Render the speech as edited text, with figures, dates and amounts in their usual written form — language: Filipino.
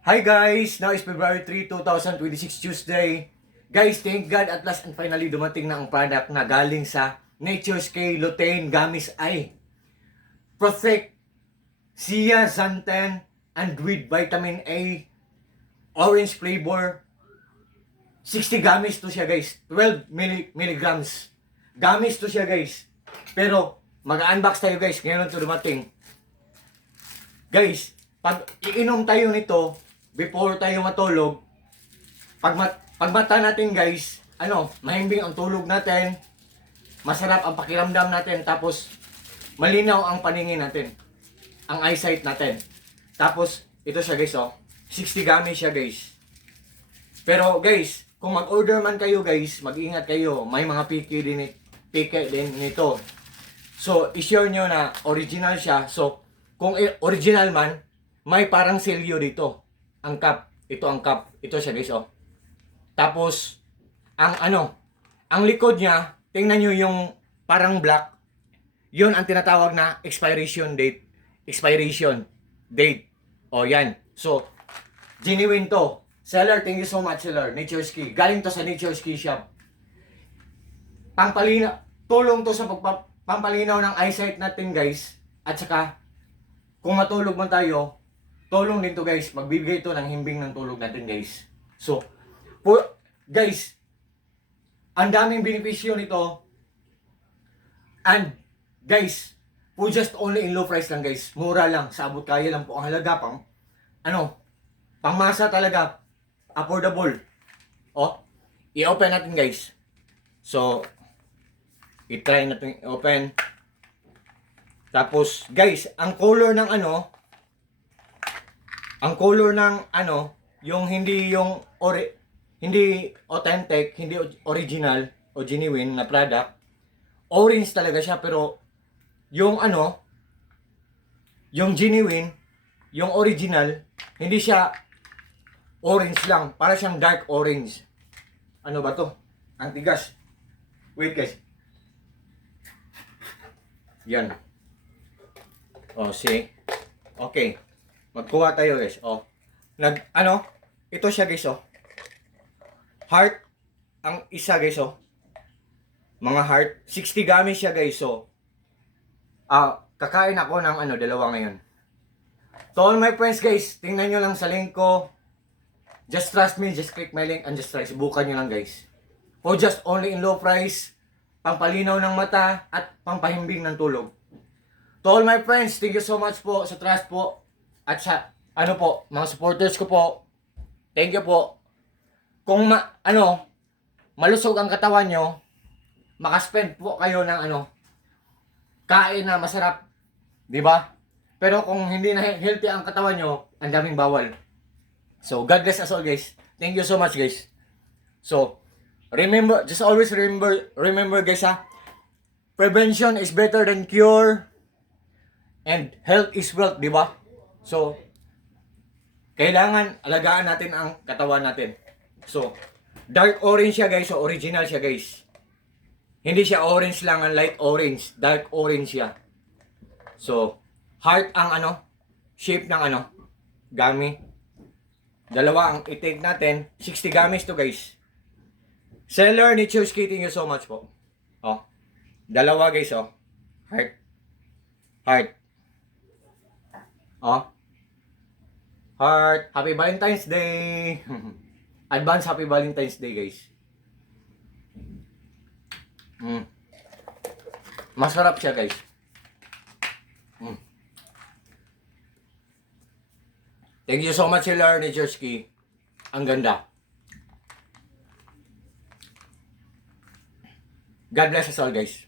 Hi guys! Now is February 3, 2026 Tuesday. Guys, thank God at last and finally dumating na ang product na galing sa Nature's K Lutein Gummies Eye. Protect zeaxanthin and with vitamin A, orange flavor. 60 gummies to siya guys. 12 milligrams. Gummies to siya guys. Pero mag-unbox tayo guys. Ngayon to dumating. Guys, pag iinom tayo nito before tayo matulog, pag mata natin guys, mahimbing ang tulog natin, masarap ang pakiramdam natin, tapos malinaw ang paningin natin, ang eyesight natin. Tapos ito siya guys, 60 gummies siya guys. Pero guys, kung mag-order man kayo guys, mag-ingat kayo, may mga piki din nito. So i-share nyo na original siya. So kung original man, may parang selyo dito. Ang cup. Ito ang cup. Ito siya guys, Tapos, ang likod niya, tingnan nyo yung parang black. Yun ang tinatawag na expiration date. Expiration date. Yan. So, genuine to. Seller, thank you so much, seller. Nature's Key. Galing to sa Nature's Key shop. Tulong to sa pampalinaw ng eyesight natin guys. At saka, kung matulog man tayo, tulong din to guys. Magbibigay ito ng himbing ng tulog natin guys. So, guys, ang daming benepisyo nito. And, guys, po just only in low price lang guys. Mura lang. Sa abot kaya lang po ang halaga. Pangmasa talaga. Affordable. I-open natin guys. So, i-try natin i-open. Tapos, guys, ang color ng yung hindi authentic, hindi original o genuine na product, orange talaga siya, pero yung yung genuine, yung original, hindi siya orange lang, para siyang dark orange. Ano ba to? Ang tigas. Wait guys. Yan. See? Okay. Magkuha tayo guys. Ito siya guys, Heart ang isa guys, Mga heart. 60 gummies siya guys, kakain ako ng dalawa ngayon. To all my friends guys, tingnan nyo lang sa link ko. Just trust me, just click my link and just try. Subukan nyo lang guys. For just only in low price, pampalinaw ng mata at pampahimbing ng tulog. To all my friends, thank you so much po sa trust po. At sa, mga supporters ko po. Thank you po. Kung malusog ang katawan nyo, makaspend po kayo ng kain na masarap. Diba? Pero kung hindi na healthy ang katawan nyo, ang daming bawal. So, God bless us all guys. Thank you so much guys. So, just always remember guys, prevention is better than cure. And health is wealth, di ba? So, kailangan alagaan natin ang katawan natin. So, dark orange siya guys. So, original siya guys. Hindi siya orange lang, ang light orange. Dark orange siya. So, heart ang shape ng gummy. Dalawa ang i-take natin. 60 gummies to guys. Seller, Nature's Key, thank you so much po. Dalawa guys, Heart. Heart. Heart. Happy Valentine's Day. Advance Happy Valentine's Day guys. Masarap siya guys. Thank you so much, Seller Nature's Key. Ang ganda. God bless us all guys.